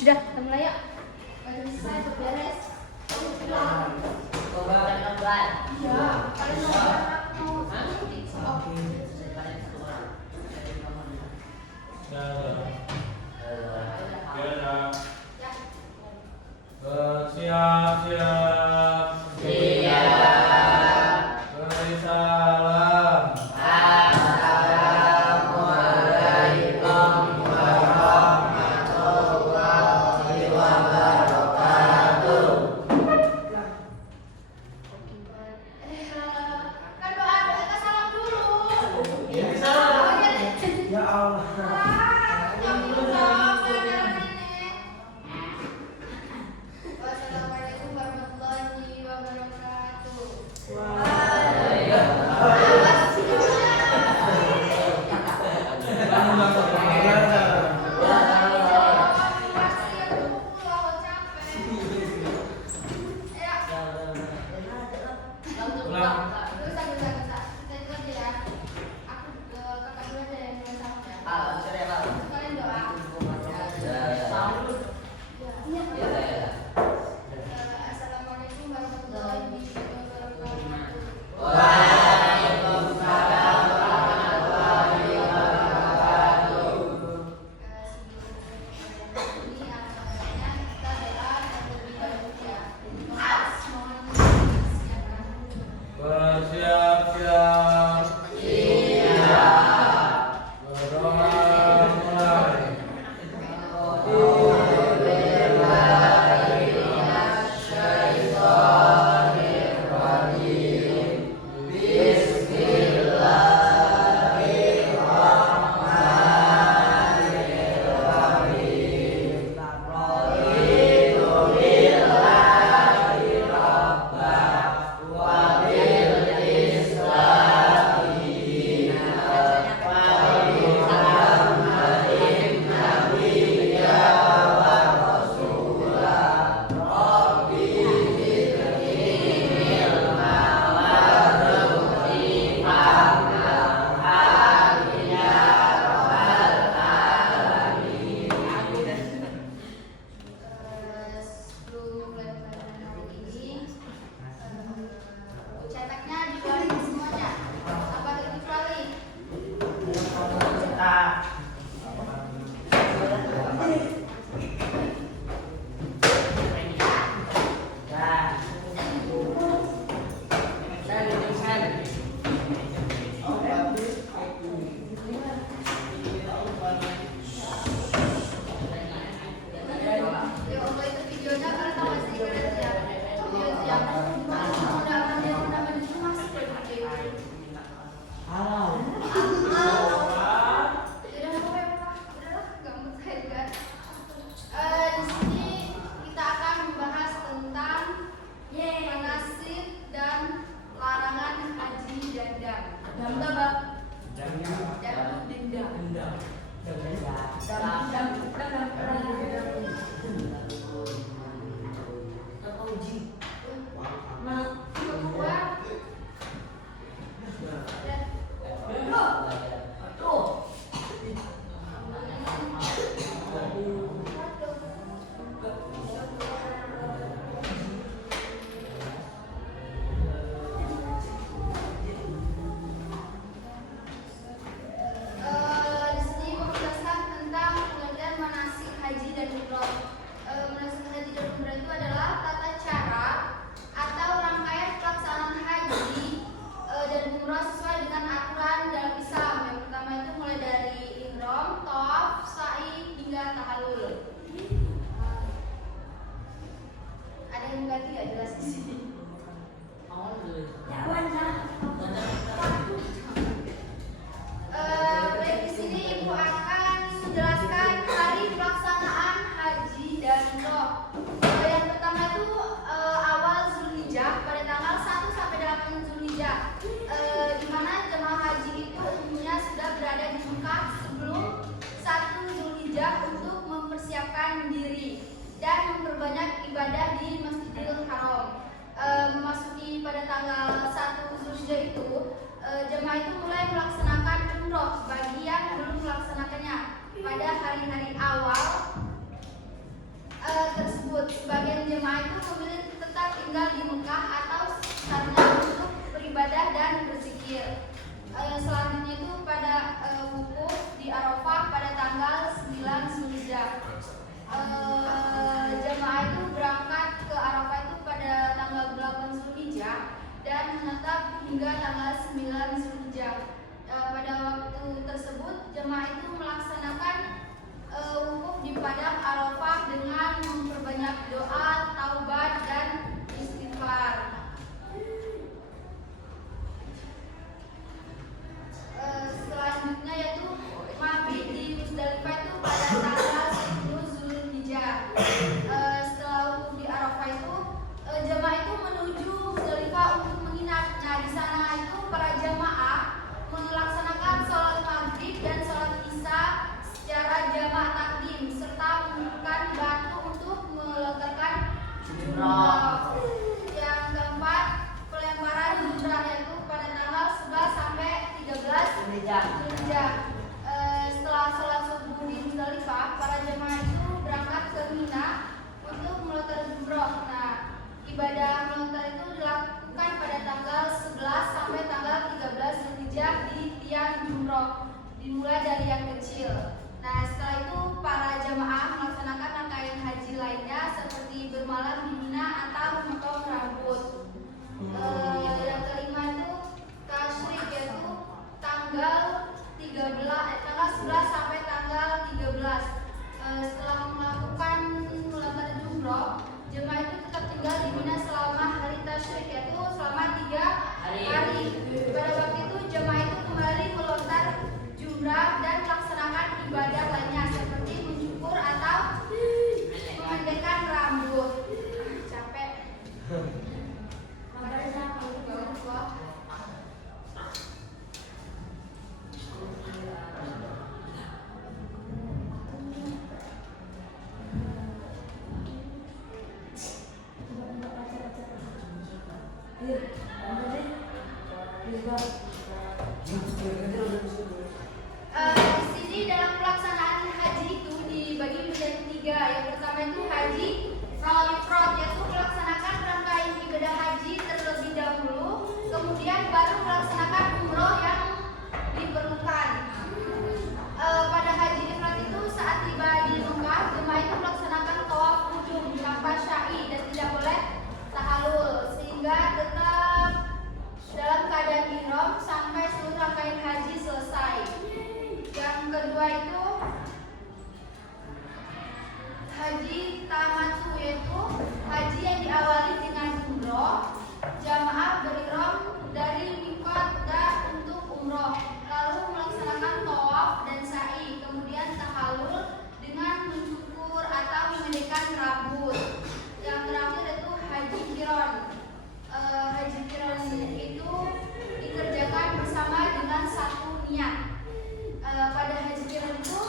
Sudah, kita mulai yuk. Udah selesai, udah beres. Iya, kalian mau Siap. Beri salam. Assalamualaikum warahmatullahi wabarakatuh. kan doa salam dulu. Ya Allah. Wassalamualaikum warahmatullahi wabarakatuh. Assalamualaikum warahmatullahi wabarakatuh. Bersiap-siap. Berdoa mulai. Sebelum mulai pelajaran hari ini, cetaknya dikeluarin semuanya. Apa lagi kali? Ya Allah, itu videonya kalian tahu nggak sih? Kalian lihat video itu yang undangan itu masuk ke video itu. Udah mau ya Pak? Udahlah, nggak mau saya juga. Di sini kita akan membahas tentang manasik dan larangan haji dan dam. Dam apa? Dam dendam. Di sini mau menjelaskan tentang pengertian manasik haji dan umroh. Manasik haji dan umroh itu adalah tata cara atau rangkaian pelaksanaan haji dan umroh sesuai dengan aturan dalam Islam. Yang pertama itu mulai dari ihram, tawaf, sa'i hingga tahallul. Ada yang ganti nggak jelas di sini? Baik, di sini Ibu akan menjelaskan hari pelaksanaan haji dan umroh. Yang pertama itu awal Zulhijjah pada tanggal 1 sampai 8 Zulhijjah. Di mana jemaah haji itu umumnya sudah berada di Mekah sebelum 1 Zulhijjah untuk mempersiapkan diri dan memperbanyak ibadah di Masjidil Haram. Memasuki pada tanggal 1 Zulhijjah itu jemaah itu mulai melaksanakan umroh bagi yang belum melaksanakannya pada hari-hari awal banyak doa, taubat dan istighfar. Selanjutnya yaitu mabit di Musdalifah itu pada tanggal 10 Zulhijjah. Setelah wukuf di Arafah itu jemaah itu menuju Musdalifah untuk menginap. Nah, di sana itu para jemaah melaksanakan sholat maghrib dan sholat isya secara jamaah takdim serta mengumpulkan batu untuk melontarkan jumrah. Yang keempat, pelemparan jumrah yaitu pada tanggal 11 sampai 13 Zulhijjah. Setelah sholat subuh di Musdalifah, para jemaah itu berangkat ke Mina untuk melontar jumrah. Nah, ibadah melontar itu dilakukan pada tanggal 11 sampai tanggal 13 Zulhijjah di tiang jumrah, dimulai dari yang kecil. Nah, setelah itu para jemaah melaksanakan rangkaian haji lainnya seperti bermalam di Mina atau memotong rambut. Yang kelima itu tasyrik, yaitu tanggal 11 sampai tanggal 13. Setelah melakukan melontar jumroh, jemaah itu tetap tinggal di Mina selama hari tasyrik, yaitu selama 3 hari. Pada waktu itu jemaah itu kembali melontar jumrah dan melaksanakan ibadah lainnya seperti mencukur atau memendekkan rambut. Capek. Di sini dalam pelaksanaan haji itu dibagi menjadi 3. Yang pertama itu haji ifrad, yaitu melaksanakan rangkaian ibadah haji terlebih dahulu, kemudian baru melaksanakan umroh yang diperlukan. Pada haji ifrad itu saat tiba di Mekah, jemaah itu melaksanakan tawaf qudum tanpa syai dan tidak boleh tahallul, sehingga tetap dalam keadaan ihram sampai seluruh rangkaian haji selesai. Yang kedua itu haji tamattu, yaitu haji yang diawali dengan umroh. Jamaah berihram dari miqat untuk umroh, lalu melaksanakan tawaf dan sa'i, kemudian tahallul dengan mencukur atau memendekkan rambut. Yang terakhir itu haji qiran. Haji qiran itu dikerjakan bersama dengan satu niat. Pada haji qiran itu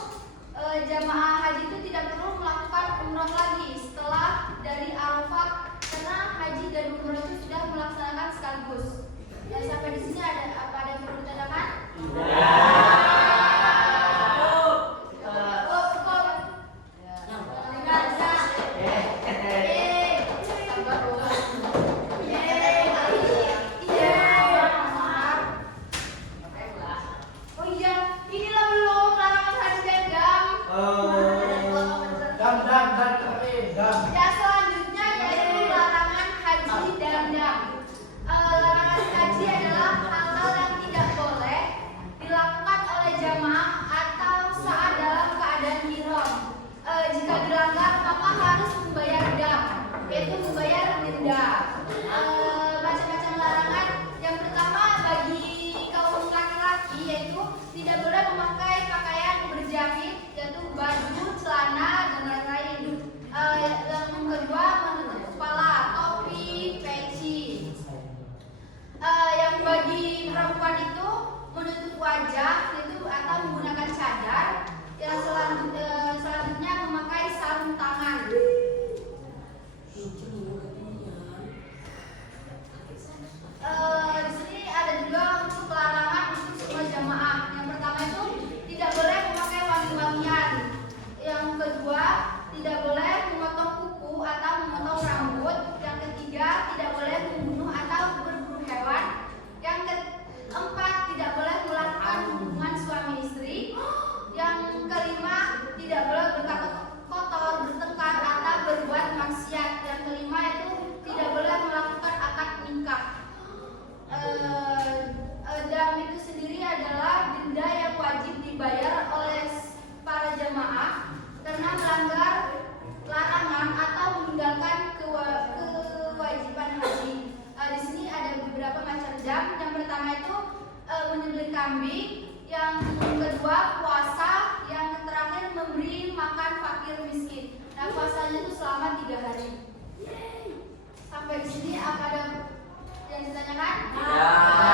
jamaah haji itu tidak perlu melakukan umroh lagi setelah dari Arafah, karena haji dan umroh itu sudah melaksanakan sekaligus. Ya, sampai di sini ada yang perlu ditanyakan? Ya, selanjutnya yaitu larangan haji dan dam. Larangan haji adalah hal-hal yang tidak boleh dilakukan oleh jamaah atau saat dalam keadaan ihram. Jika dilanggar maka harus membayar dam, yaitu membayar denda. Macam-macam larangan. Yang pertama bagi kaum laki-laki yaitu tidak boleh memakai pakaian berjahit, yaitu baju, celana dan lain-lain. Yang Nah, puasanya itu selama 3 hari. Sampai di sini apa ada yang ditanyakan? Ya.